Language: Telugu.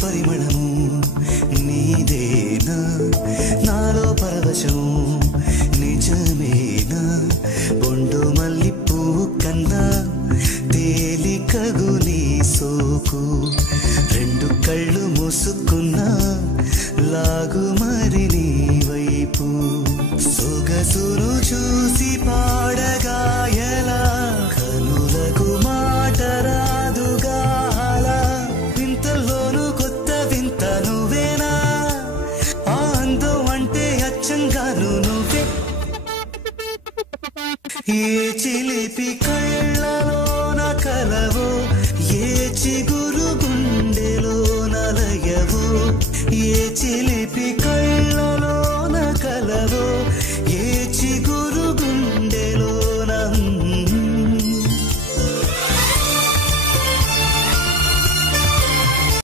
పరిమళము నీదేనా నాలో పరవశం నిజమేనా బొండు మల్లి పువ్వు కన్నా తేలికగు నీ సోకు రెండు కళ్ళు మూసుకున్నా లాగు మరి నీ వైపు సొగసును చూసి పాడగాయలా కనులకు మాట రాదుగా అలా వింతల్లోనూ కొత్త వింత నువ్వేనా ఆ అందం అంటే అచ్చంగాను నువ్వే ఏ చిలిపి కళ్ళలోన కలవో ఏ చిగు